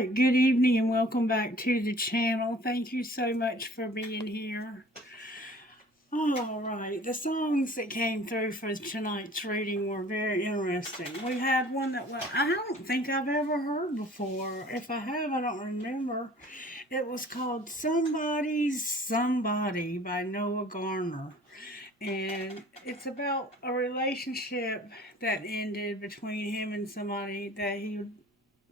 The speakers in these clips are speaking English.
right, good evening and welcome back to the channel. Thank you so much for being here. All right, the songs that came through for tonight's reading were very interesting. We had one that I don't think I've ever heard before. If I have, I don't remember. It was called Somebody's Somebody by Noah Garner. And it's about a relationship that ended between him and somebody that he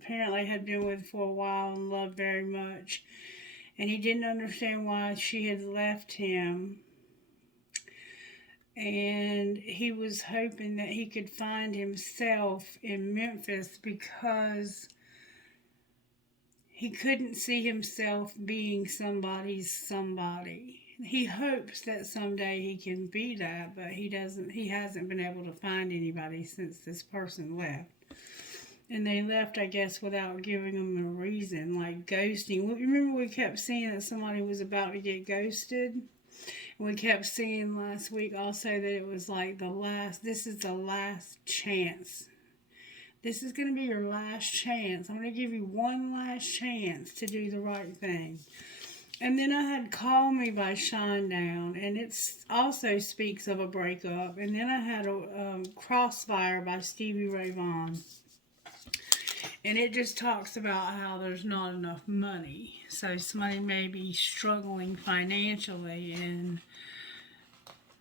apparently had been with for a while and loved very much. And he didn't understand why she had left him. And he was hoping that he could find himself in Memphis because he couldn't see himself being somebody's somebody. He hopes that someday he can be that, but he hasn't been able to find anybody since this person left. And they left, I guess, without giving them a reason, like ghosting. Remember we kept seeing that somebody was about to get ghosted? And we kept seeing last week also that it was like this is the last chance. This is going to be your last chance. I'm going to give you one last chance to do the right thing. And then I had Call Me by Shinedown, and it also speaks of a breakup. And then I had a Crossfire by Stevie Ray Vaughan. And it just talks about how there's not enough money. So somebody may be struggling financially and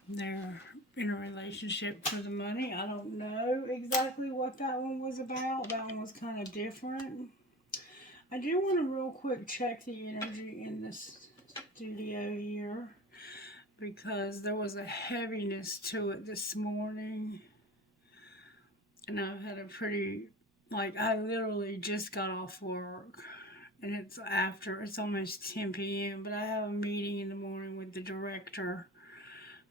they're in a relationship for the money. I don't know exactly what that one was about. That one was kind of different. I do want to real quick check the energy in this studio here because there was a heaviness to it this morning. And I've had a pretty... I literally just got off work, and it's almost 10 p.m., but I have a meeting in the morning with the director,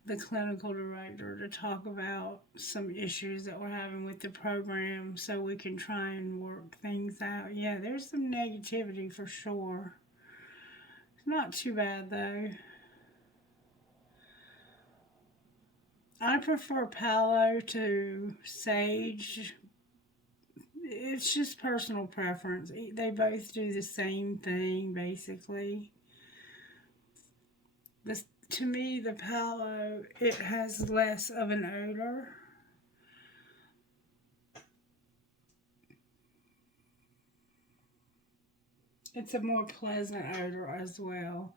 the clinical director, to talk about some issues that we're having with the program so we can try and work things out. Yeah, there's some negativity for sure. It's not too bad, though. I prefer Palo to Sage. It's just personal preference. They both do the same thing, basically. To me, the Palo, it has less of an odor. It's a more pleasant odor as well.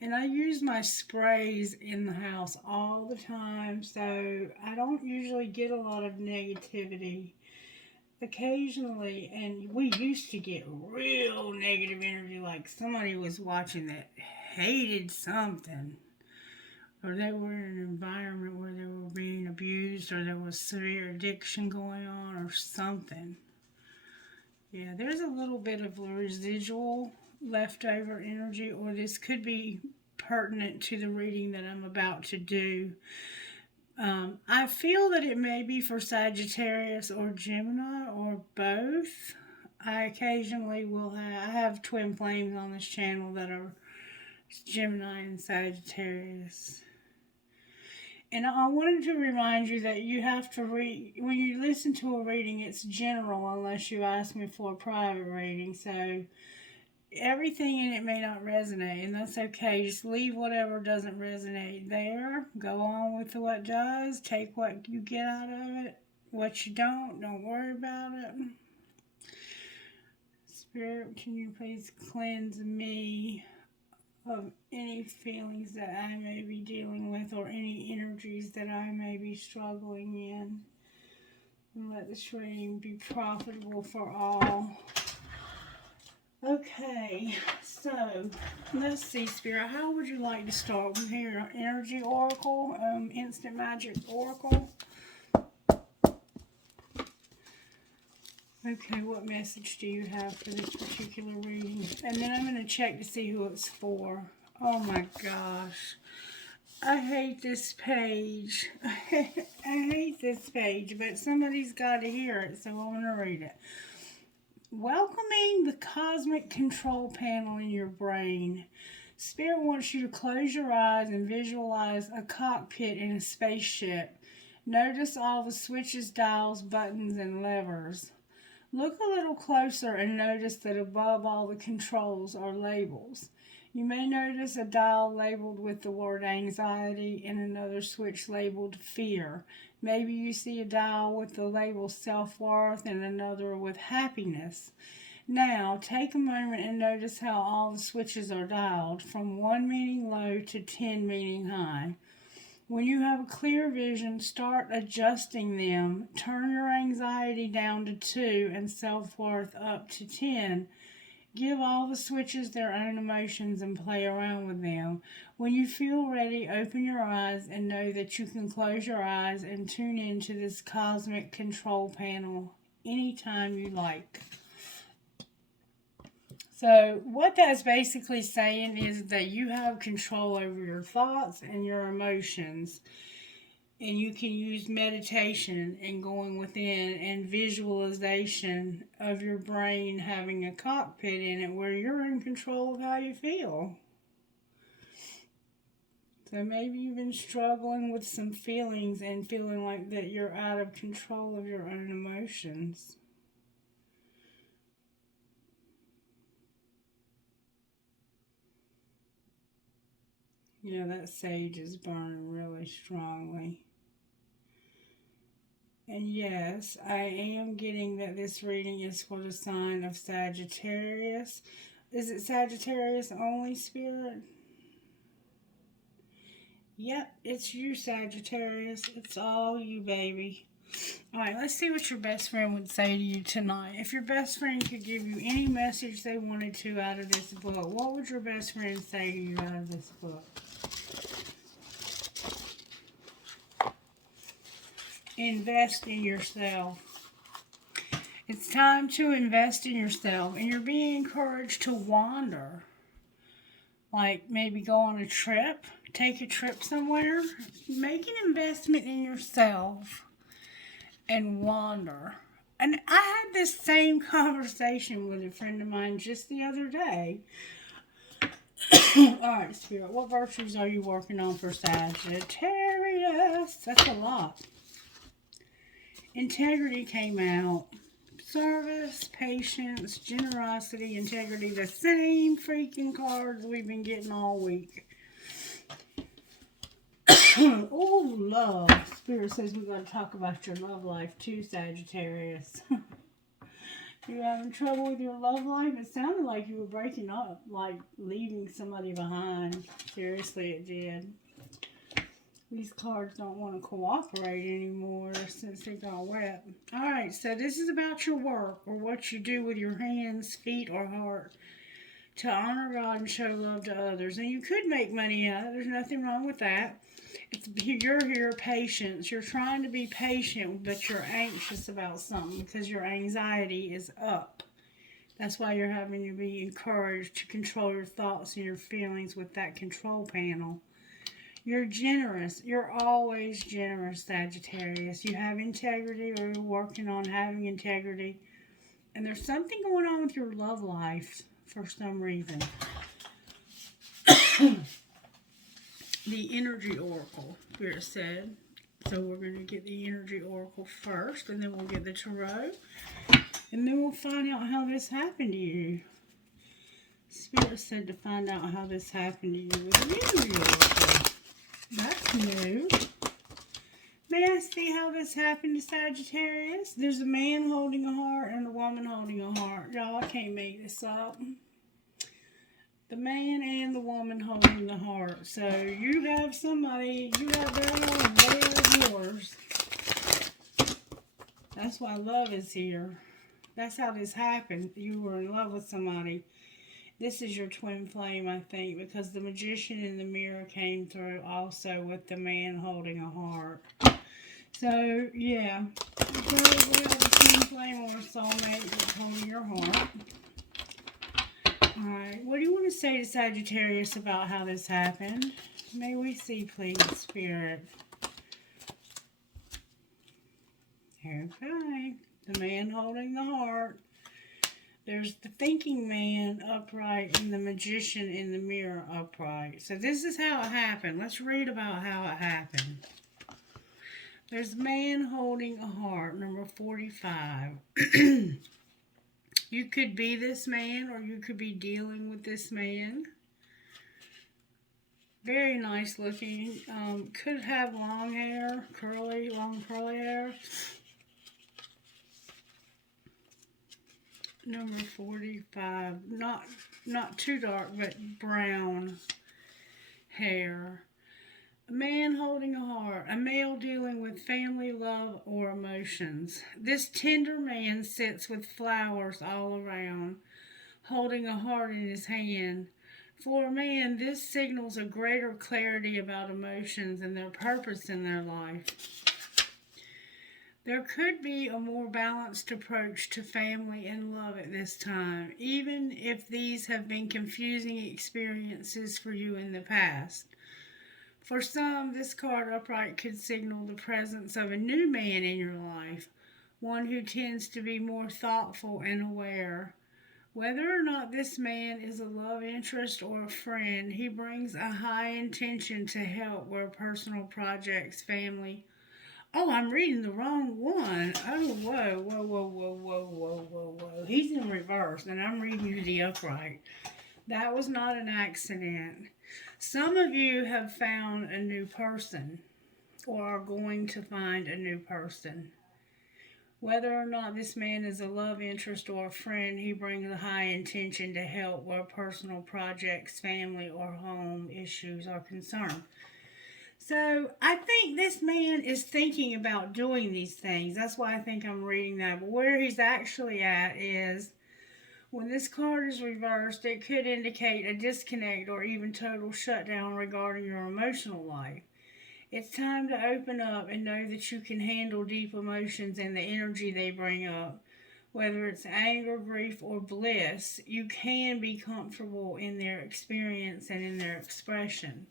And I use my sprays in the house all the time, so I don't usually get a lot of negativity. Occasionally, and we used to get real negative energy, like somebody was watching that hated something, or they were in an environment where they were being abused, or there was severe addiction going on, or something. Yeah, there's a little bit of residual leftover energy, or this could be pertinent to the reading that I'm about to do. I feel that it may be for Sagittarius or Gemini or both. I occasionally I have twin flames on this channel that are Gemini and Sagittarius. And I wanted to remind you that you have to when you listen to a reading, it's general unless you ask me for a private reading. So everything in it may not resonate, and that's okay. Just leave whatever doesn't resonate there. Go on with what does. Take what you get out of it. What you don't worry about it. Spirit, can you please cleanse me of any feelings that I may be dealing with or any energies that I may be struggling in. And let this reading be profitable for all. Okay, so let's see, Spirit. How would you like to start? We're here, Energy Oracle, Instant Magic Oracle. Okay, what message do you have for this particular reading? And then I'm going to check to see who it's for. Oh my gosh. I hate this page. I hate this page, but somebody's got to hear it, so I'm going to read it. Welcoming the cosmic control panel in your brain. Spirit wants you to close your eyes and visualize a cockpit in a spaceship. Notice all the switches, dials, buttons, and levers. Look a little closer and notice that above all the controls are labels. You may notice a dial labeled with the word anxiety and another switch labeled fear. Maybe you see a dial with the label self-worth and another with happiness. Now, take a moment and notice how all the switches are dialed, from 1 meaning low to 10 meaning high. When you have a clear vision, start adjusting them. Turn your anxiety down to 2 and self-worth up to 10. Give all the switches their own emotions and play around with them. When you feel ready, open your eyes and know that you can close your eyes and tune into this cosmic control panel anytime you like. So what that's basically saying is that you have control over your thoughts and your emotions. And you can use meditation and going within and visualization of your brain having a cockpit in it where you're in control of how you feel. So maybe you've been struggling with some feelings and feeling like that you're out of control of your own emotions. You know, that sage is burning really strongly. And yes, I am getting that this reading is for the sign of Sagittarius. Is it Sagittarius only, Spirit? Yep, it's you, Sagittarius. It's all you, baby. Alright, let's see what your best friend would say to you tonight. If your best friend could give you any message they wanted to out of this book, what would your best friend say to you out of this book? Invest in yourself. It's time to invest in yourself, and you're being encouraged to wander. Like maybe go on a trip, take a trip somewhere, make an investment in yourself, and wander. And I had this same conversation with a friend of mine just the other day. Alright, Spirit, what virtues are you working on for Sagittarius? That's a lot. Integrity came out. Service, patience, generosity, integrity. The same freaking cards we've been getting all week. Oh, love. Spirit says we got to talk about your love life too, Sagittarius. You having trouble with your love life? It sounded like you were breaking up, like leaving somebody behind. Seriously, it did. These cards don't want to cooperate anymore since they got wet. Alright, so this is about your work or what you do with your hands, feet, or heart to honor God and show love to others. And you could make money out of it. There's nothing wrong with that. You're here, patience. You're trying to be patient, but you're anxious about something because your anxiety is up. That's why you're having to be encouraged to control your thoughts and your feelings with that control panel. You're generous. You're always generous, Sagittarius. You have integrity, or you're working on having integrity. And there's something going on with your love life for some reason. The Energy Oracle, Spirit said. So we're going to get the Energy Oracle first, and then we'll get the Tarot. And then we'll find out how this happened to you. Spirit said to find out how this happened to you with the Energy Oracle. That's new. May I see how this happened to Sagittarius? There's a man holding a heart and a woman holding a heart. Y'all, I can't make this up. The man and the woman holding the heart. So you have somebody, you have their love and they have yours. That's why love is here. That's how this happened. You were in love with somebody. This is your twin flame, I think, because the Magician in the mirror came through also with the man holding a heart. So, yeah. So we have a twin flame or a soulmate that's holding your heart. Alright, what do you want to say to Sagittarius about how this happened? May we see, please, Spirit. Okay. The man holding the heart. There's the thinking man upright and the magician in the mirror upright. So this is how it happened. Let's read about how it happened. There's a man holding a heart, number 45. You could be this man or you could be dealing with this man. Very nice looking. Could have long hair, long curly hair. Number 45. Not too dark, but brown hair. A man holding a heart. A male dealing with family, love, or emotions. This tender man sits with flowers all around, holding a heart in his hand. For a man, this signals a greater clarity about emotions and their purpose in their life. There could be a more balanced approach to family and love at this time, even if these have been confusing experiences for you in the past. For some, this card upright could signal the presence of a new man in your life, one who tends to be more thoughtful and aware. Whether or not this man is a love interest or a friend, he brings a high intention to help where personal projects, family. Oh, I'm reading the wrong one. Oh, whoa. He's in reverse, and I'm reading you the upright. That was not an accident. Some of you have found a new person or are going to find a new person. Whether or not this man is a love interest or a friend, he brings a high intention to help where personal projects, family, or home issues are concerned. So I think this man is thinking about doing these things. That's why I think I'm reading that. But where he's actually at is when this card is reversed, it could indicate a disconnect or even total shutdown regarding your emotional life. It's time to open up and know that you can handle deep emotions and the energy they bring up. Whether it's anger, grief, or bliss, you can be comfortable in their experience and in their expression.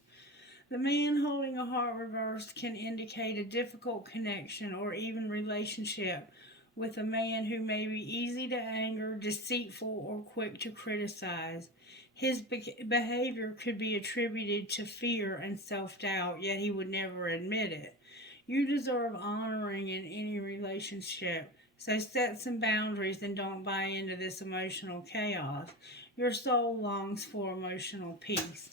The man holding a heart reversed can indicate a difficult connection or even relationship with a man who may be easy to anger, deceitful, or quick to criticize. His behavior could be attributed to fear and self-doubt, yet he would never admit it. You deserve honoring in any relationship, so set some boundaries and don't buy into this emotional chaos. Your soul longs for emotional peace.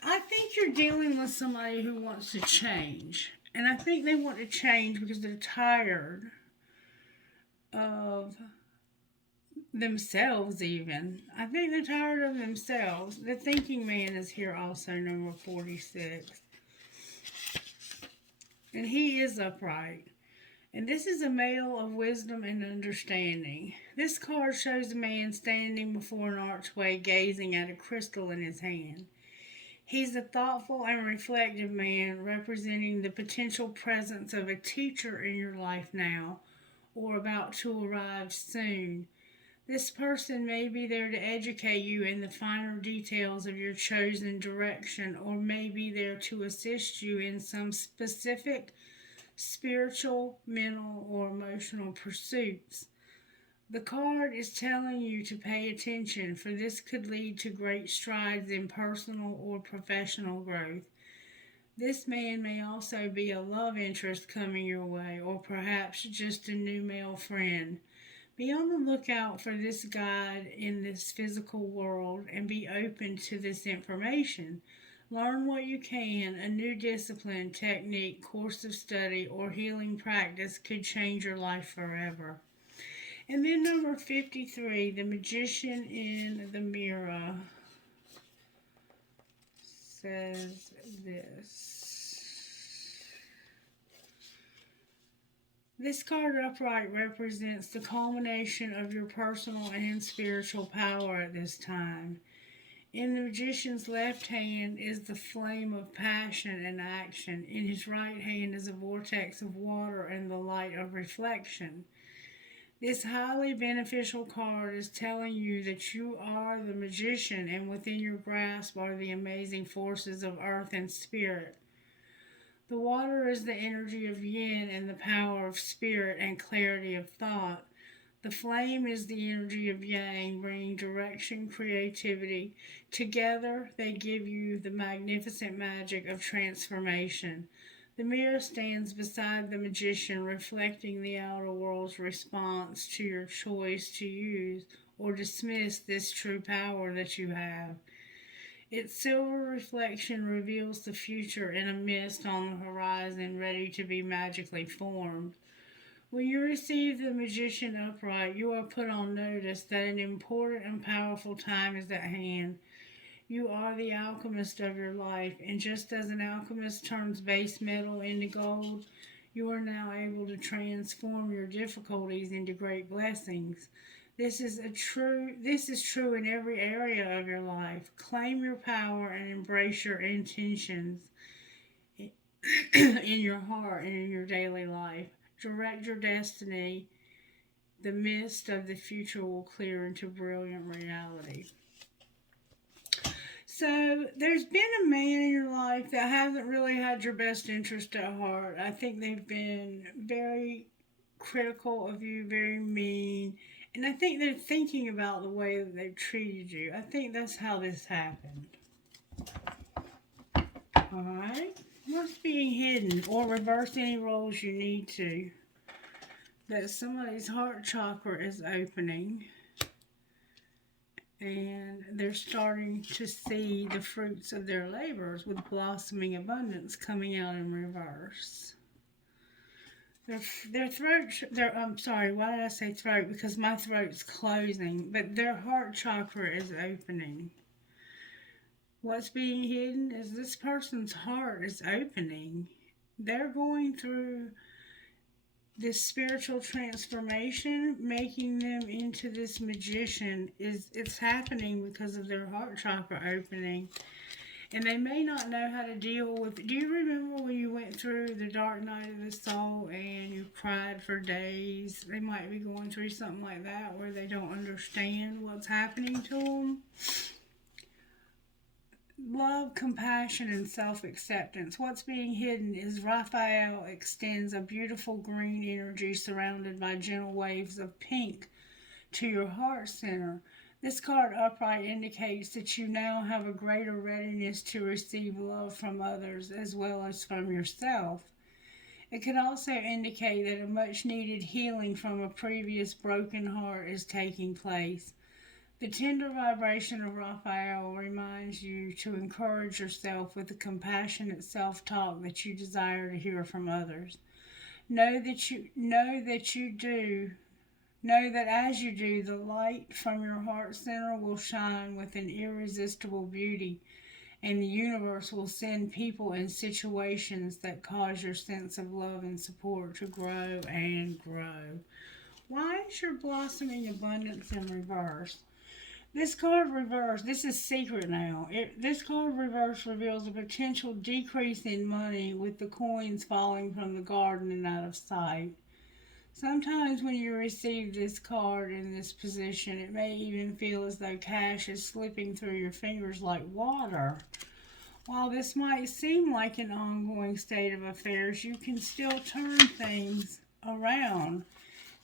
I think you're dealing with somebody who wants to change, and I think they want to change because they're tired of themselves even. I think they're tired of themselves. The thinking man is here also, number 46. And he is upright. And this is a male of wisdom and understanding. This card shows a man standing before an archway gazing at a crystal in his hand. He's a thoughtful and reflective man representing the potential presence of a teacher in your life now or about to arrive soon. This person may be there to educate you in the finer details of your chosen direction, or may be there to assist you in some specific spiritual, mental, or emotional pursuits. The card is telling you to pay attention, for this could lead to great strides in personal or professional growth. This man may also be a love interest coming your way, or perhaps just a new male friend. Be on the lookout for this guide in this physical world and be open to this information. Learn what you can. A new discipline, technique, course of study, or healing practice could change your life forever. And then number 53, the magician in the mirror, says this. This card upright represents the culmination of your personal and spiritual power at this time. In the magician's left hand is the flame of passion and action. In his right hand is a vortex of water and the light of reflection. This highly beneficial card is telling you that you are the magician, and within your grasp are the amazing forces of earth and spirit. The water is the energy of yin and the power of spirit and clarity of thought. The flame is the energy of yang, bringing direction, creativity. Together, they give you the magnificent magic of transformation. The mirror stands beside the magician, reflecting the outer world's response to your choice to use or dismiss this true power that you have. Its silver reflection reveals the future in a mist on the horizon, ready to be magically formed. When you receive the magician upright, you are put on notice that an important and powerful time is at hand. You are the alchemist of your life, and just as an alchemist turns base metal into gold, you are now able to transform your difficulties into great blessings. This is true in every area of your life. Claim your power and embrace your intentions in your heart and in your daily life. Direct your destiny. The mist of the future will clear into brilliant reality. So, there's been a man in your life that hasn't really had your best interest at heart. I think they've been very critical of you, very mean, and I think they're thinking about the way that they've treated you. I think that's how this happened. Alright? What's being hidden, or reverse any roles you need to. That somebody's heart chakra is opening, and they're starting to see the fruits of their labors with blossoming abundance coming out in reverse. Their throat, I'm sorry, why did I say throat? Because my throat's closing, but their heart chakra is opening. What's being hidden is this person's heart is opening. They're going through this spiritual transformation, making them into this magician. It's happening because of their heart chakra opening. And they may not know how to deal with. Do you remember when you went through the dark night of the soul and you cried for days? They might be going through something like that where they don't understand what's happening to them. Love, compassion, and self-acceptance. What's being hidden is Raphael extends a beautiful green energy surrounded by gentle waves of pink to your heart center. This card upright indicates that you now have a greater readiness to receive love from others as well as from yourself. It could also indicate that a much needed healing from a previous broken heart is taking place. The tender vibration of Raphael reminds you to encourage yourself with the compassionate self-talk that you desire to hear from others. Know that as you do, the light from your heart center will shine with an irresistible beauty, and the universe will send people and situations that cause your sense of love and support to grow and grow. Why is your blossoming abundance in reverse? This card reverse, this is secret now. This card reverse reveals a potential decrease in money with the coins falling from the garden and out of sight. Sometimes when you receive this card in this position, it may even feel as though cash is slipping through your fingers like water. While this might seem like an ongoing state of affairs, you can still turn things around.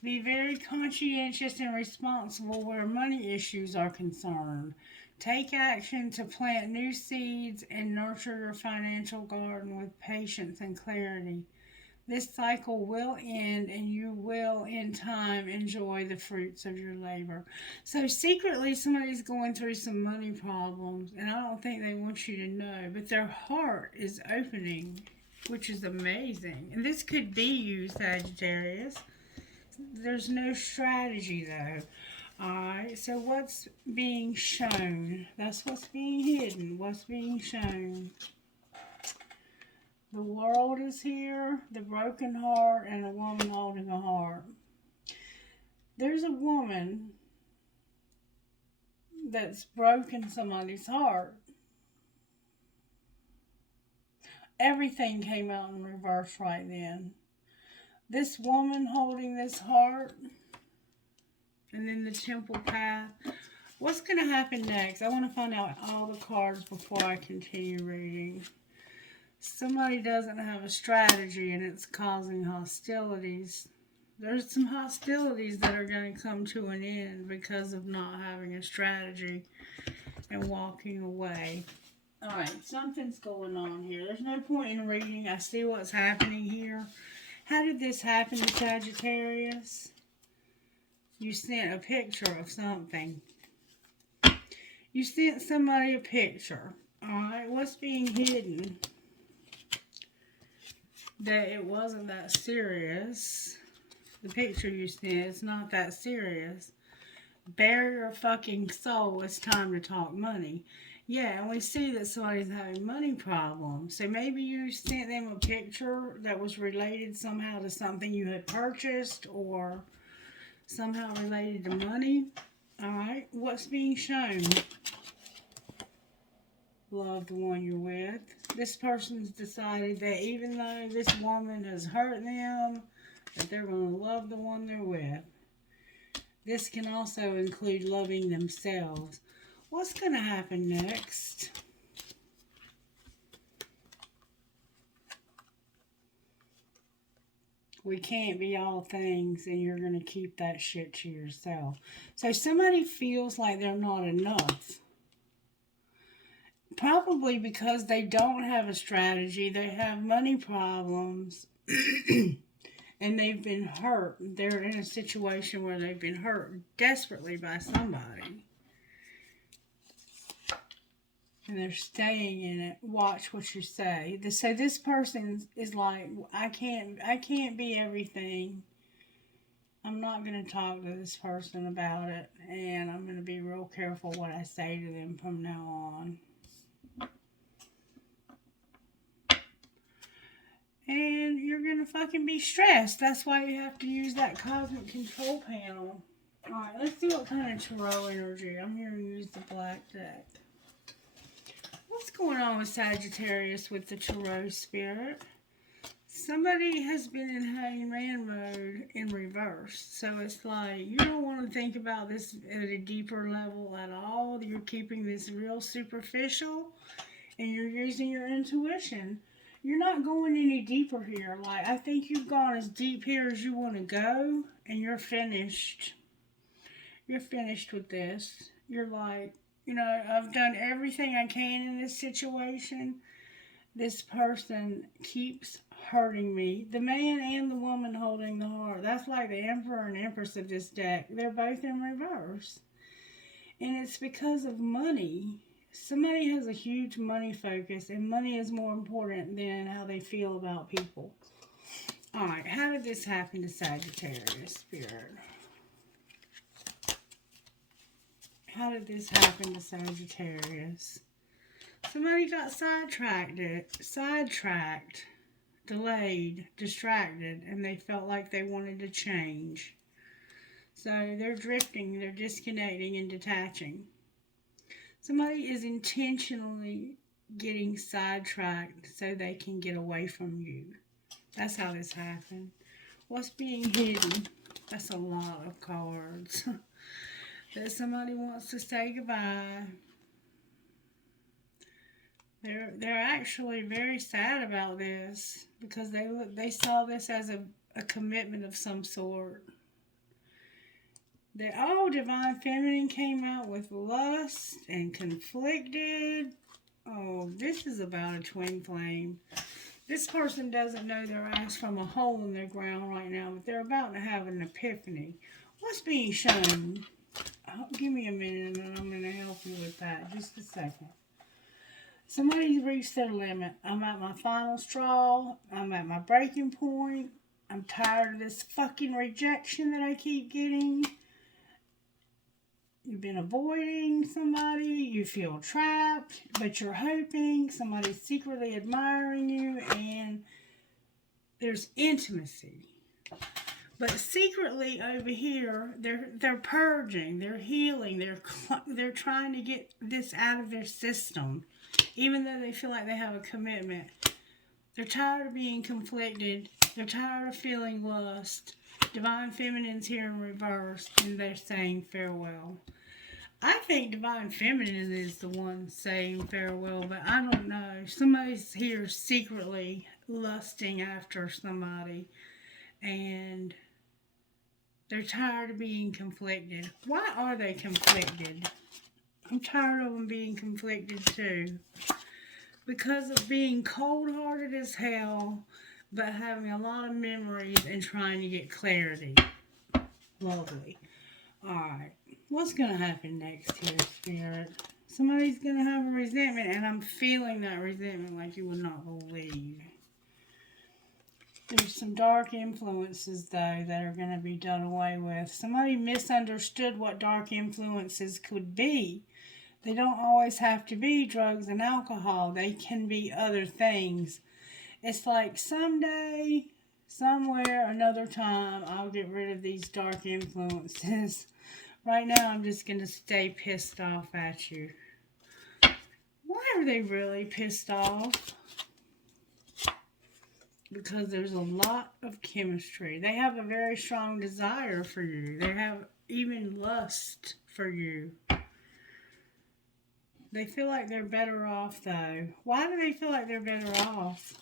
Be very conscientious and responsible where money issues are concerned. Take action to plant new seeds and nurture your financial garden with patience and clarity. This cycle will end and you will, in time, enjoy the fruits of your labor. So secretly, somebody's going through some money problems, and I don't think they want you to know, but their heart is opening, which is amazing. And this could be you, Sagittarius. There's no strategy, though. Alright, so what's being shown? That's what's being hidden. What's being shown? The world is here, the broken heart, and a woman holding a heart. There's a woman that's broken somebody's heart. Everything came out in reverse right then. This woman holding this heart, and then the temple path. What's going to happen next? I want to find out all the cards before I continue reading. Somebody doesn't have a strategy and it's causing hostilities. There's some hostilities that are going to come to an end because of not having a strategy and walking away. Alright, something's going on here. There's no point in reading. I see what's happening here. How did this happen to Sagittarius? You sent a picture of something. You sent somebody a picture. Alright, what's being hidden? That it wasn't that serious. The picture you sent is not that serious. Bare your fucking soul. It's time to talk money. Yeah, and we see that somebody's having money problems. So maybe you sent them a picture that was related somehow to something you had purchased or somehow related to money. Alright, what's being shown? Love the one you're with. This person's decided that even though this woman has hurt them, that they're going to love the one they're with. This can also include loving themselves. What's going to happen next? We can't be all things, and you're going to keep that shit to yourself. So somebody feels like they're not enough. Probably because they don't have a strategy. They have money problems. And they've been hurt. They're in a situation where they've been hurt desperately by somebody. And they're staying in it. Watch what you say. So this person is like, I can't be everything. I'm not going to talk to this person about it. And I'm going to be real careful what I say to them from now on. And you're going to fucking be stressed. That's why you have to use that cosmic control panel. Alright, let's see what kind of tarot energy. I'm going to use the black deck. What's going on with Sagittarius with the tarot spirit? Somebody has been in hangman mode in reverse. So it's like, you don't want to think about this at a deeper level at all. You're keeping this real superficial. And you're using your intuition. You're not going any deeper here. Like, I think you've gone as deep here as you want to go, and you're finished. You're finished with this. You're like, you know, I've done everything I can in this situation. This person keeps hurting me. The man and the woman holding the heart. That's like the Emperor and Empress of this deck. They're both in reverse. And it's because of money. Somebody has a huge money focus, and money is more important than how they feel about people. Alright, how did this happen to Sagittarius, Spirit? How did this happen to Sagittarius? Somebody got sidetracked, delayed, distracted, and they felt like they wanted to change. So they're drifting, they're disconnecting and detaching. Somebody is intentionally getting sidetracked so they can get away from you. That's how this happened. What's being hidden? That's a lot of cards. That somebody wants to say goodbye. They're actually very sad about this because they saw this as a commitment of some sort. Divine Feminine came out with lust and conflicted. Oh, this is about a twin flame. This person doesn't know their ass from a hole in their ground right now, but they're about to have an epiphany. What's being shown? Give me a minute and I'm going to help you with that. Just a second. Somebody's reached their limit. I'm at my final straw. I'm at my breaking point. I'm tired of this fucking rejection that I keep getting. You've been avoiding somebody, you feel trapped, but you're hoping somebody's secretly admiring you, and there's intimacy. But secretly over here, they're purging, they're healing, they're trying to get this out of their system, even though they feel like they have a commitment. They're tired of being conflicted, they're tired of feeling lust. Divine Feminine's here in reverse, and they're saying farewell. I think Divine Feminine is the one saying farewell, but I don't know. Somebody's here secretly lusting after somebody, and they're tired of being conflicted. Why are they conflicted? I'm tired of them being conflicted too. because of being cold-hearted as hell, but having a lot of memories and trying to get clarity. Lovely. Alright. What's going to happen next here, Spirit? Somebody's going to have a resentment, and I'm feeling that resentment like you would not believe. There's some dark influences, though, that are going to be done away with. Somebody misunderstood what dark influences could be. They don't always have to be drugs and alcohol. They can be other things. It's like someday, somewhere, another time, I'll get rid of these dark influences. Right now, I'm just going to stay pissed off at you. Why are they really pissed off? Because there's a lot of chemistry. They have a very strong desire for you. They have even lust for you. They feel like they're better off, though. Why do they feel like they're better off?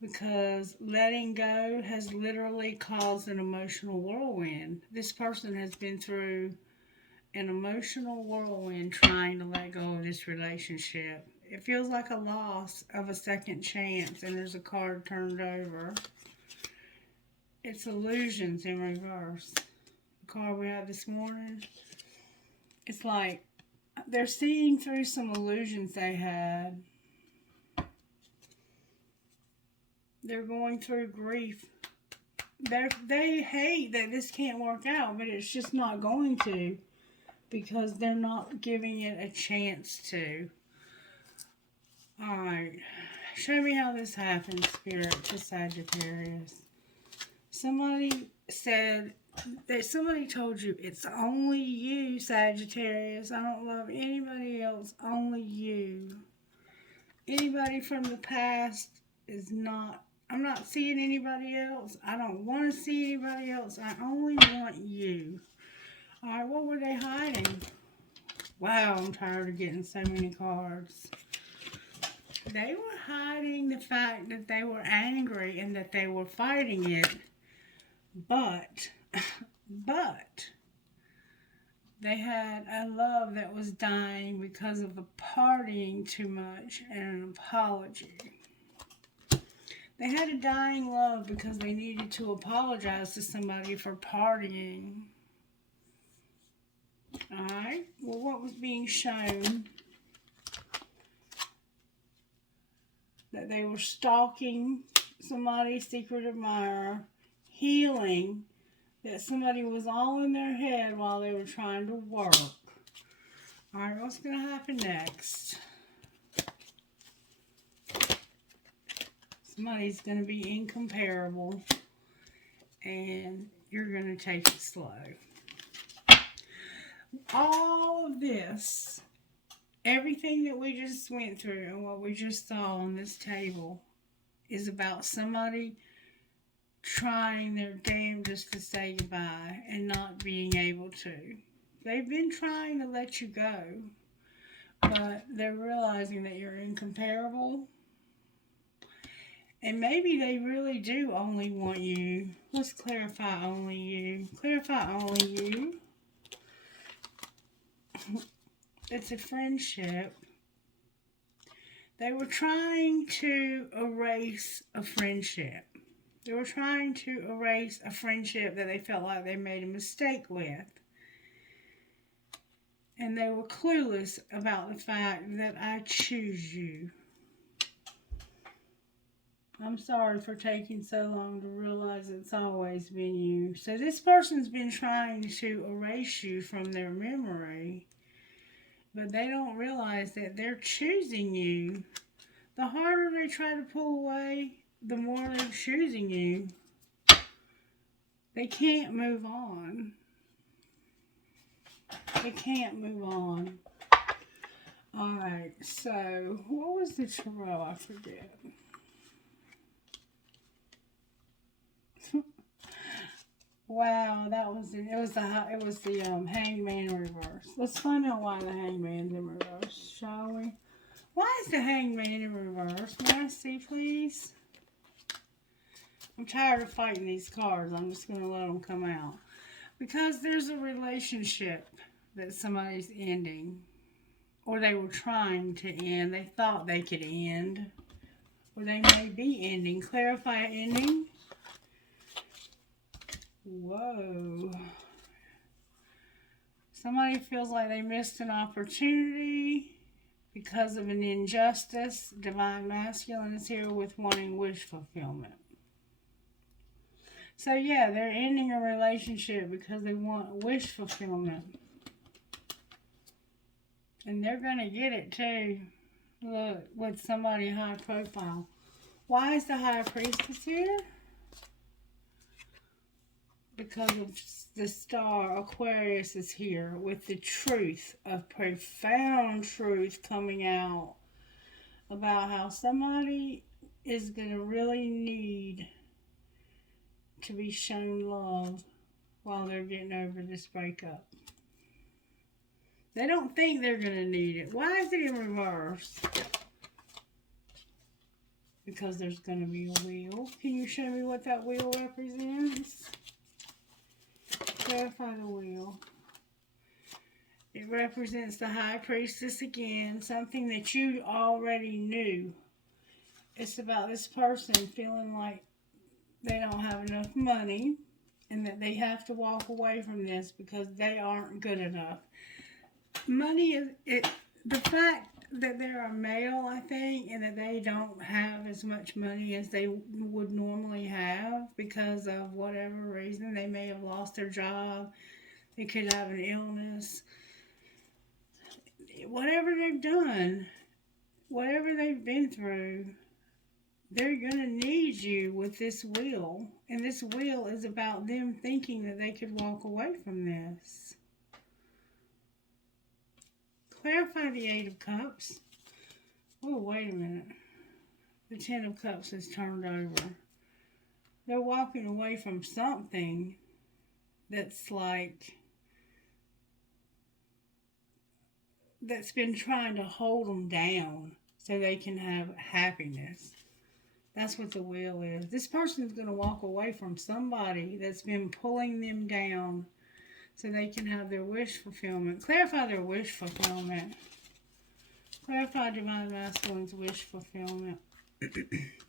Because letting go has literally caused an emotional whirlwind. This person has been through an emotional whirlwind trying to let go of this relationship. It feels like a loss of a second chance, and there's a card turned over. It's illusions in reverse. The card we had this morning. It's like they're seeing through some illusions they had. They're going through grief. They hate that this can't work out, but it's just not going to, because they're not giving it a chance to. Alright, show me how this happens, Spirit, to Sagittarius. Somebody said that somebody told you it's only you, Sagittarius. I don't love anybody else, only you. Anybody from the past is not, I'm not seeing anybody else. I don't want to see anybody else. I only want you. Alright, what were they hiding? Wow, I'm tired of getting so many cards. They were hiding the fact that they were angry and that they were fighting it. But they had a love that was dying because of the partying too much and an apology. They had a dying love because they needed to apologize to somebody for partying. Alright, well, what was being shown? That they were stalking somebody's secret admirer, healing, that somebody was all in their head while they were trying to work. Alright, what's going to happen next? Somebody's going to be incomparable, and you're going to take it slow. All of this, everything that we just went through and what we just saw on this table is about somebody trying their damnedest to say goodbye and not being able to. They've been trying to let you go, but they're realizing that you're incomparable. And maybe they really do only want you. Let's clarify only you. Clarify only you. It's a friendship. They were trying to erase a friendship. They were trying to erase a friendship that they felt like they made a mistake with. And they were clueless about the fact that I choose you. I'm sorry for taking so long to realize it's always been you. So this person's been trying to erase you from their memory. But they don't realize that they're choosing you. The harder they try to pull away, the more they're choosing you. They can't move on. They can't move on. Alright, so what was the tarot? I forget. Wow, that was it. It was the hangman in reverse. Let's find out why the hangman's in reverse, shall we? Why is the hangman in reverse? May I see, please? I'm tired of fighting these cards. I'm just going to let them come out. Because there's a relationship that somebody's ending. or they were trying to end. They thought they could end, or they may be ending. Clarify ending. Whoa. Somebody feels like they missed an opportunity because of an injustice. Divine Masculine is here with wanting wish fulfillment. So yeah, they're ending a relationship because they want wish fulfillment. And they're going to get it too. Look, with somebody high profile. Why is the High Priestess here? Because of the star. Aquarius is here with the truth, of profound truth coming out about how somebody is going to really need to be shown love while they're getting over this breakup. They don't think they're going to need it. Why is it in reverse? Because there's going to be a wheel. Can you show me what that wheel represents? Clarify the wheel. It represents the High Priestess again, something that you already knew. It's about this person feeling like they don't have enough money and that they have to walk away from this because they aren't good enough. Money is the fact that they're a male, I think, and that they don't have as much money as they would normally have because of whatever reason. They may have lost their job. They could have an illness. Whatever they've done, whatever they've been through, they're going to need you with this wheel. And this wheel is about them thinking that they could walk away from this. Clarify the Eight of Cups. Oh, wait a minute. The Ten of Cups is turned over. They're walking away from something that's like, that's been trying to hold them down so they can have happiness. That's what the wheel is. This person's going to walk away from somebody that's been pulling them down so they can have their wish fulfillment. Clarify their wish fulfillment. Clarify Divine Masculine's wish fulfillment.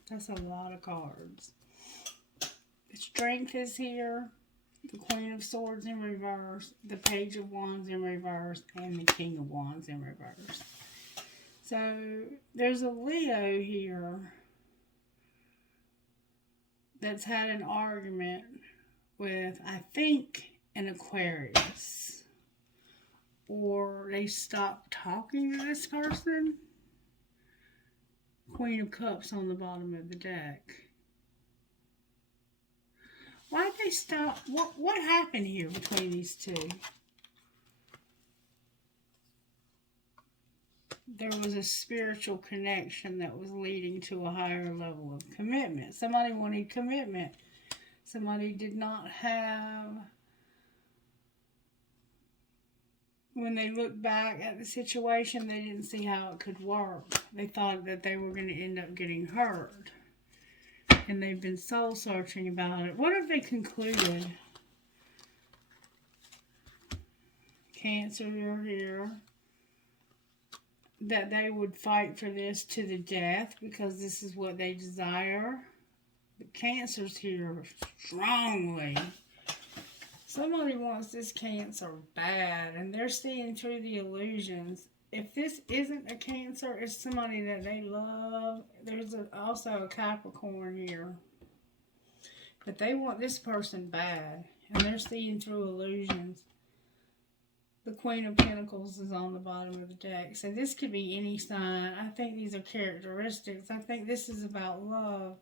That's a lot of cards. The Strength is here. The Queen of Swords in reverse. The Page of Wands in reverse. And the King of Wands in reverse. So there's a Leo here that's had an argument with, I think, an Aquarius, or they stopped talking to this person. Queen of Cups on the bottom of the deck. Why'd they stop? What happened here between these two? There was a spiritual connection that was leading to a higher level of commitment. Somebody wanted commitment. Somebody did not have. When they looked back at the situation, they didn't see how it could work. They thought that they were going to end up getting hurt. And they've been soul searching about it. What have they concluded? Cancer are here. That they would fight for this to the death because this is what they desire. The Cancer's here strongly. Somebody wants this Cancer bad, and they're seeing through the illusions. If this isn't a Cancer, it's somebody that they love. There's also a Capricorn here. But they want this person bad, and they're seeing through illusions. The Queen of Pentacles is on the bottom of the deck. So this could be any sign. I think these are characteristics. I think this is about love.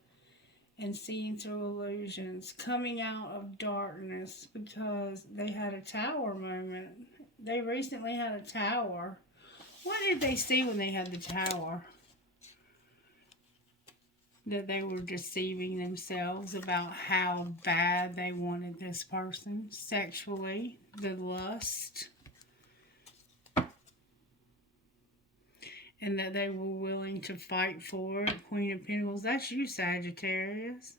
And seeing through illusions, coming out of darkness because they had a tower moment. They recently had a tower. What did they see when they had the tower? That they were deceiving themselves about how bad they wanted this person sexually. The lust. And that they were willing to fight for it. Queen of Pentacles. That's you, Sagittarius.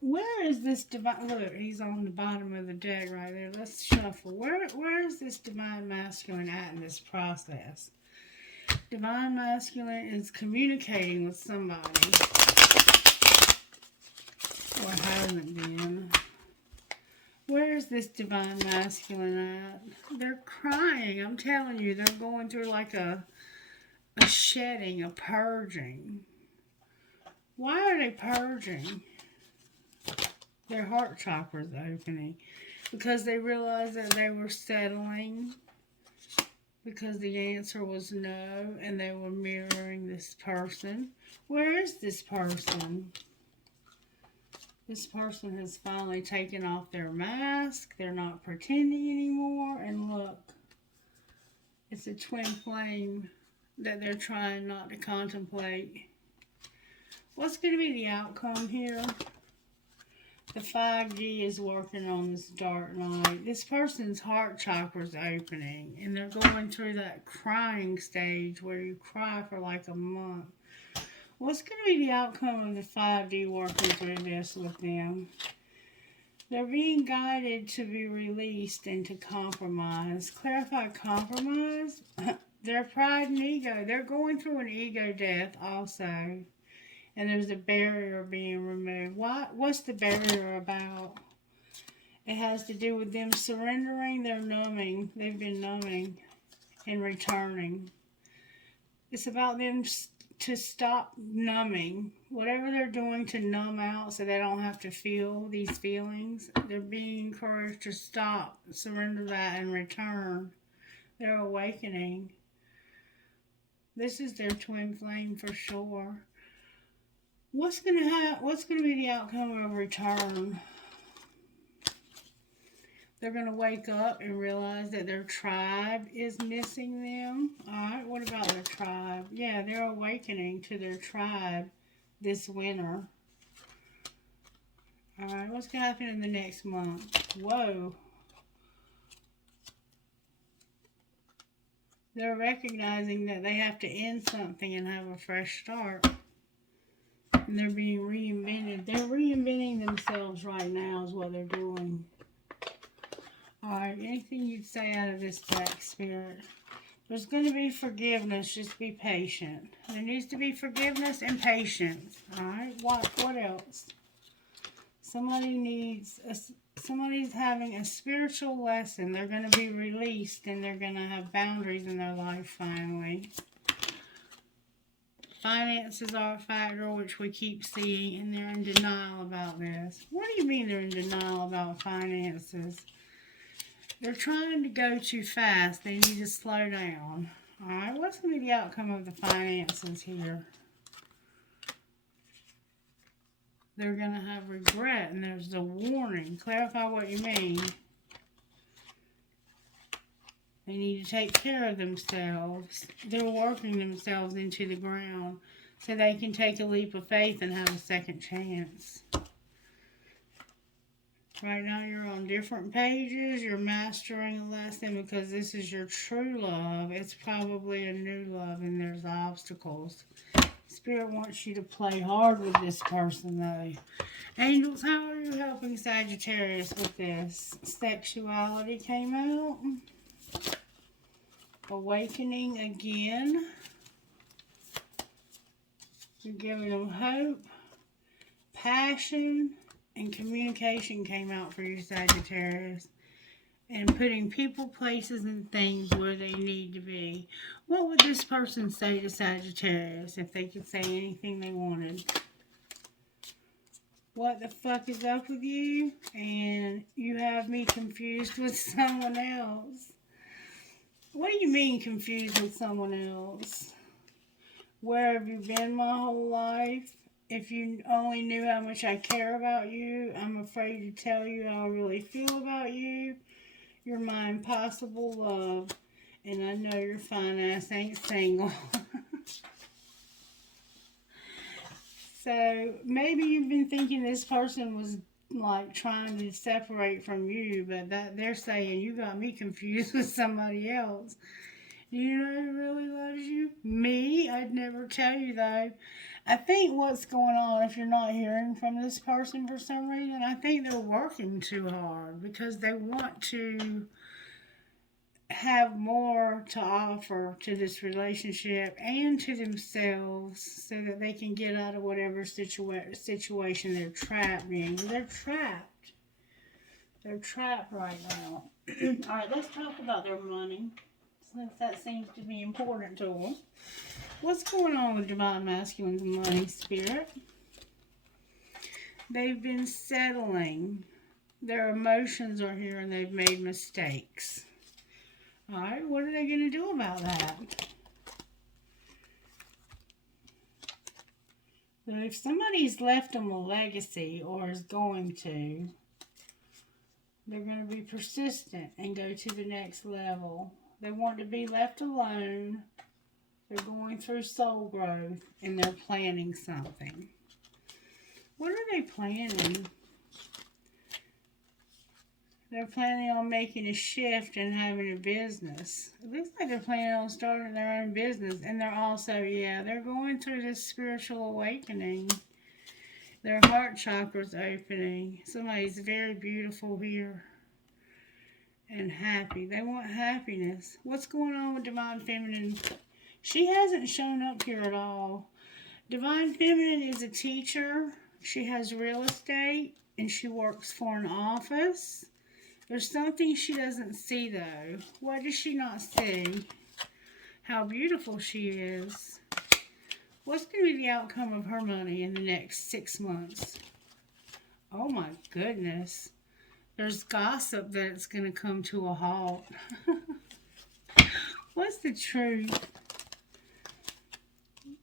Where is this divine? Look, he's on the bottom of the deck right there. Let's shuffle. Where is this divine masculine at in this process? Divine masculine is communicating with somebody. Or hasn't been. Where is this divine masculine at? They're crying. I'm telling you, they're going through like a shedding, a purging. Why are they purging? Their heart chakra is opening. Because they realized that they were settling. Because the answer was no. And they were mirroring this person. Where is this person? This person has finally taken off their mask. They're not pretending anymore. And look. It's a twin flame that they're trying not to contemplate. What's going to be the outcome here? The 5D is working on this dark night. This person's heart chakra is opening. And they're going through that crying stage where you cry for like a month. What's going to be the outcome of the 5D working through this with them? They're being guided to be released and to compromise. Clarify compromise? Their pride and ego. They're going through an ego death also. And there's a barrier being removed. What's the barrier about? It has to do with them surrendering. They're numbing. They've been numbing and returning. It's about them to stop numbing. Whatever they're doing to numb out so they don't have to feel these feelings, they're being encouraged to stop, surrender that, and return. They're awakening. This is their twin flame for sure. What's going to be the outcome of return? They're going to wake up and realize that their tribe is missing them. Alright, what about their tribe? Yeah, they're awakening to their tribe this winter. Alright, what's going to happen in the next month? Whoa. They're recognizing that they have to end something and have a fresh start. And they're being reinvented. They're reinventing themselves right now is what they're doing. Alright, anything you'd say out of this deck, Spirit? There's going to be forgiveness. Just be patient. There needs to be forgiveness and patience. Alright, what else? Somebody's having a spiritual lesson. They're going to be released and they're going to have boundaries in their life finally. Finances are a factor, which we keep seeing, and they're in denial about this. What do you mean they're in denial about finances? They're trying to go too fast. They need to slow down. Alright, what's going to be the outcome of the finances here? They're going to have regret, and there's a warning. Clarify what you mean. They need to take care of themselves. They're working themselves into the ground so they can take a leap of faith and have a second chance. Right now you're on different pages. You're mastering a lesson because this is your true love. It's probably a new love and there's obstacles. Spirit wants you to play hard with this person though. Angels, how are you helping Sagittarius with this? Sexuality came out. Awakening again. You're giving them hope, passion, and communication came out for you, Sagittarius. And putting people, places, and things where they need to be. What would this person say to Sagittarius if they could say anything they wanted? What the fuck is up with you? And you have me confused with someone else. What do you mean confused with someone else? Where have you been my whole life? If you only knew how much I care about you, I'm afraid to tell you how I really feel about you. You're my impossible love, and I know your fine ass ain't single. So, maybe you've been thinking this person was like trying to separate from you, but that they're saying you got me confused with somebody else. Do you know who really loves you? Me? I'd never tell you though. I think what's going on, if you're not hearing from this person for some reason, I think they're working too hard because they want to have more to offer to this relationship and to themselves so that they can get out of whatever situation they're trapped in. They're trapped. They're trapped right now. All right, let's talk about their money since that seems to be important to them. What's going on with Divine Masculine's money, Spirit? They've been settling. Their emotions are here and they've made mistakes. Alright, what are they going to do about that? So if somebody's left them a legacy or is going to, they're going to be persistent and go to the next level. They want to be left alone. They're going through soul growth and they're planning something. What are they planning? They're planning on making a shift and having a business. It looks like they're planning on starting their own business. And they're also, they're going through this spiritual awakening. Their heart chakra's opening. Somebody's very beautiful here. And happy. They want happiness. What's going on with Divine Feminine? She hasn't shown up here at all. Divine Feminine is a teacher. She has real estate. And she works for an office. There's something she doesn't see, though. What does she not see? How beautiful she is. What's going to be the outcome of her money in the next 6 months? Oh, my goodness. There's gossip that it's going to come to a halt. What's the truth?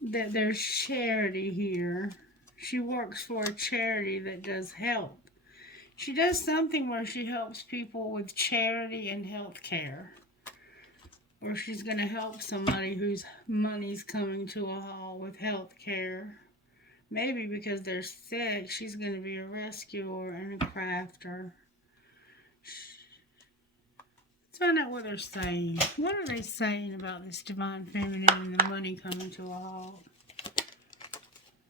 That there's charity here. She works for a charity that does help. She does something where she helps people with charity and health care. Or she's going to help somebody whose money's coming to a halt with health care. Maybe because they're sick, she's going to be a rescuer and a crafter. Let's find out what they're saying. What are they saying about this Divine Feminine and the money coming to a halt?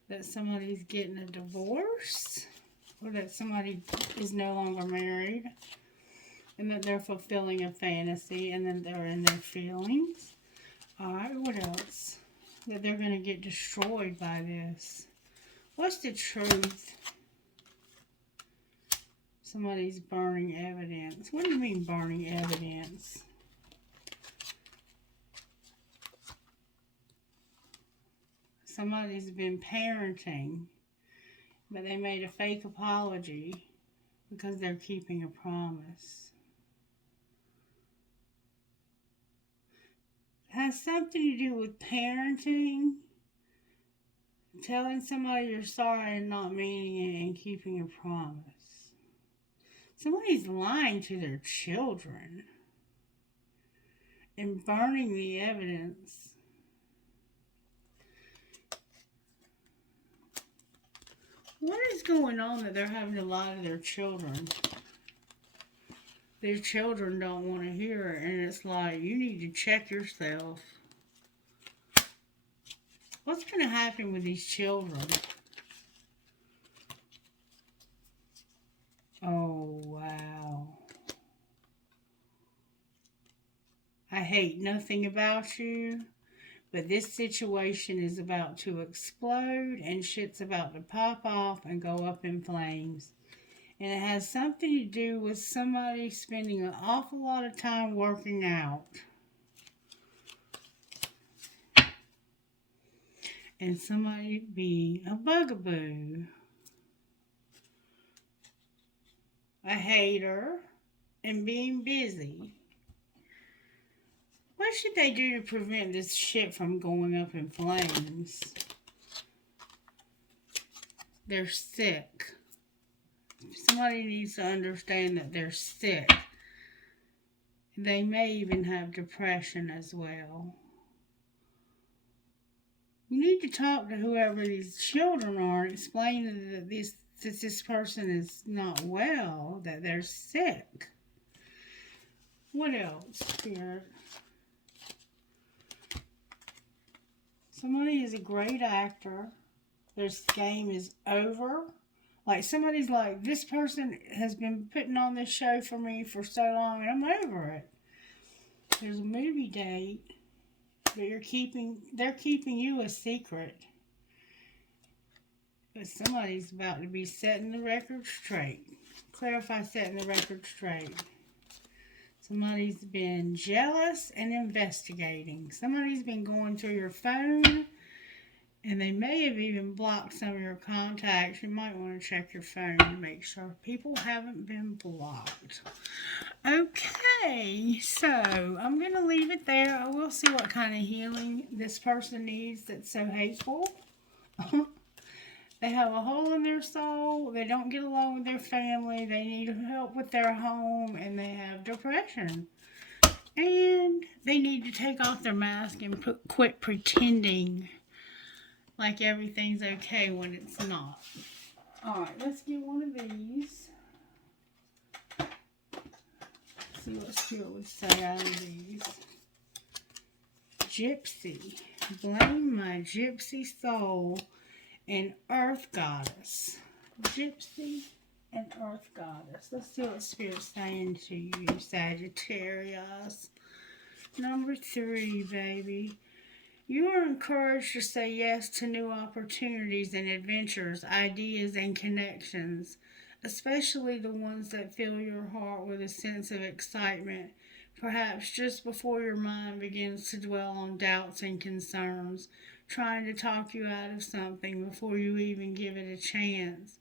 That somebody's getting a divorce? Or that somebody is no longer married, and that they're fulfilling a fantasy, and then they're in their feelings. Alright, what else? That they're going to get destroyed by this. What's the truth? Somebody's burning evidence. What do you mean burning evidence? Somebody's been parenting. But they made a fake apology because they're keeping a promise. It has something to do with parenting, telling somebody you're sorry and not meaning it, and keeping a promise. Somebody's lying to their children and burning the evidence. What is going on that they're having to lie to their children? Their children don't want to hear it, and it's like, you need to check yourself. What's going to happen with these children? Oh, wow. I hate nothing about you. But this situation is about to explode and shit's about to pop off and go up in flames. And it has something to do with somebody spending an awful lot of time working out. And somebody being a bugaboo. A hater. And being busy. What should they do to prevent this shit from going up in flames? They're sick. Somebody needs to understand that they're sick. They may even have depression as well. You need to talk to whoever these children are and explain that this person is not well, that they're sick. What else, Spirit? Somebody is a great actor. This game is over. Like, somebody's like, this person has been putting on this show for me for so long, and I'm over it. There's a movie date, but they're keeping you a secret. But somebody's about to be setting the record straight. Clarify setting the record straight. Somebody's been jealous and investigating. Somebody's been going through your phone, and they may have even blocked some of your contacts. You might want to check your phone to make sure people haven't been blocked. Okay, so I'm going to leave it there. I will see what kind of healing this person needs that's so hateful. They have a hole in their soul. They don't get along with their family. They need help with their home, and they have depression. And they need to take off their mask and quit pretending like everything's okay when it's not. Alright, let's get one of these. See what Spirit would say out of these. Gypsy. Blame my gypsy soul and Earth Goddess. Gypsy and Earth Goddess. Let's see what Spirit's saying to you, Sagittarius. Number 3, baby. You are encouraged to say yes to new opportunities and adventures, ideas and connections, especially the ones that fill your heart with a sense of excitement, perhaps just before your mind begins to dwell on doubts and concerns, trying to talk you out of something before you even give it a chance.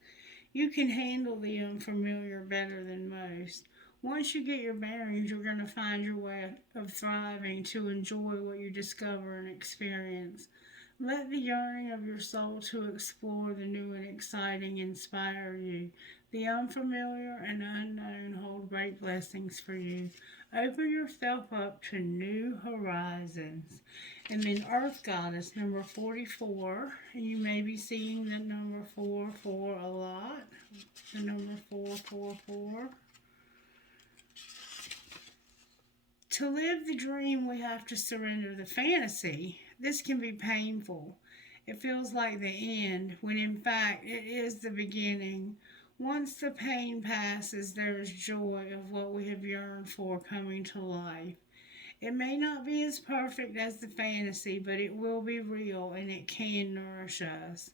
You can handle the unfamiliar better than most. Once you get your bearings, you're going to find your way of thriving to enjoy what you discover and experience. Let the yearning of your soul to explore the new and exciting inspire you. The unfamiliar and unknown hold great blessings for you. Open yourself up to new horizons. And then Earth Goddess, number 44. And you may be seeing the number 44 a lot. The number 444. To live the dream, we have to surrender the fantasy. This can be painful. It feels like the end, when in fact it is the beginning. Once the pain passes, there is joy of what we have yearned for coming to life. It may not be as perfect as the fantasy, but it will be real and it can nourish us.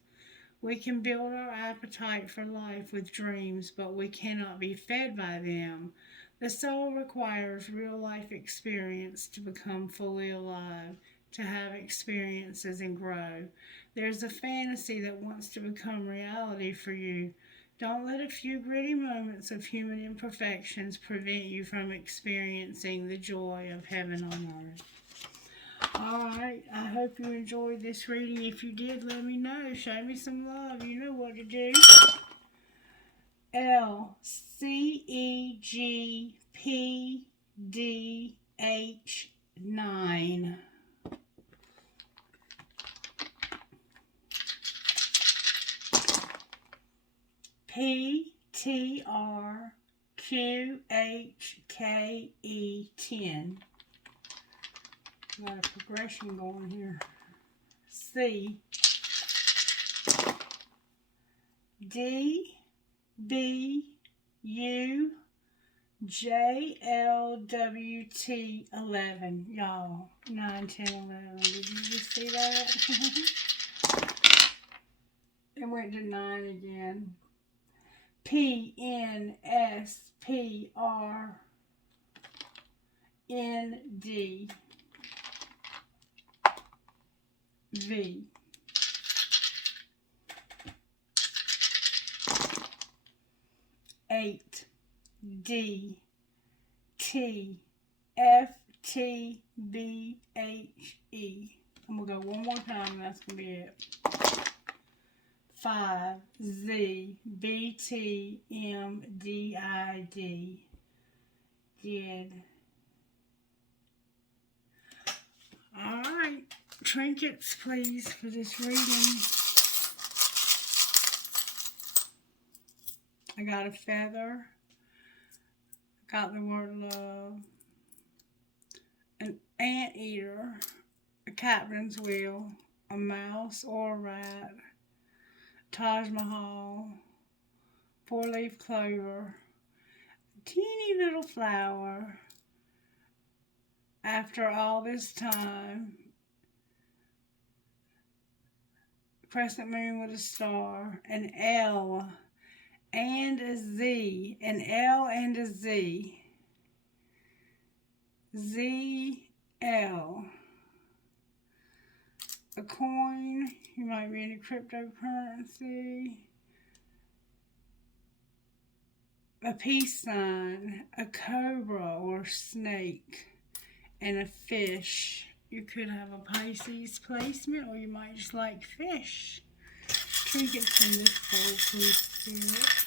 We can build our appetite for life with dreams, but we cannot be fed by them. The soul requires real-life experience to become fully alive, to have experiences and grow. There's a fantasy that wants to become reality for you. Don't let a few gritty moments of human imperfections prevent you from experiencing the joy of heaven on earth. Alright, I hope you enjoyed this reading. If you did, let me know. Show me some love. You know what to do. LCEGPDH9. PTRQHKE10. Got a progression going here. C D B U J L W T 11. Y'all, 9, 10, 11. Did you just see that? It went to 9 again. PNSPRND V. Eight D T F T B H E. I'm gonna go one more time and that's gonna be it. 5 Z B T M D I D. Did. Alright. Trinkets, please, for this reading. I got a feather. I got the word love. An anteater. A captain's wheel. a mouse or a rat, Taj Mahal, four-leaf clover, teeny little flower. After all this time, crescent moon with a star, an L and a Z, an L and a Z, ZL. A coin, you might be into cryptocurrency. A peace sign, a cobra or snake, and a fish. You could have a Pisces placement, or you might just like fish. Trinkets from this bowl, please, Spirit.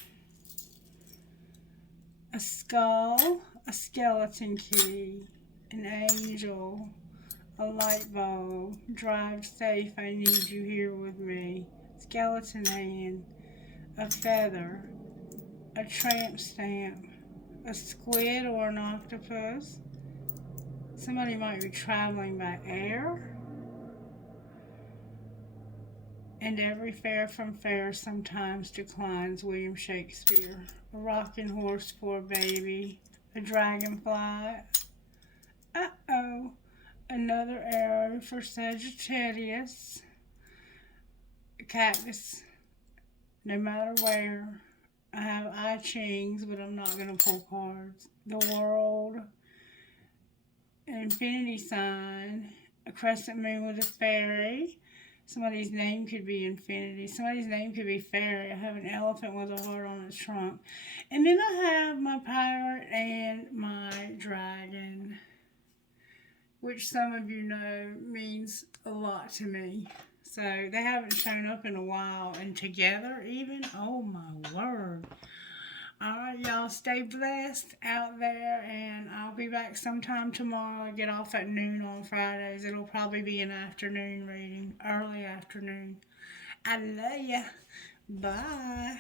A skull, a skeleton key, an angel, a light bulb. Drive safe, I need you here with me. Skeleton hand, a feather, a tramp stamp, a squid or an octopus. Somebody might be traveling by air. And every fare from fair sometimes declines, William Shakespeare. A rocking horse for a baby, a dragonfly. Uh-oh, another arrow for Sagittarius. A cactus, no matter where. I have I Chings, but I'm not going to pull cards. The world, an infinity sign, a crescent moon with a fairy. Somebody's name could be infinity. Somebody's name could be fairy. I have an elephant with a heart on its trunk. And then I have my pirate and my dragon, which some of you know means a lot to me. So they haven't shown up in a while, and together even, oh my word. Alright, y'all, stay blessed out there, and I'll be back sometime tomorrow. I get off at noon on Fridays. It'll probably be an afternoon reading, early afternoon. I love ya. Bye.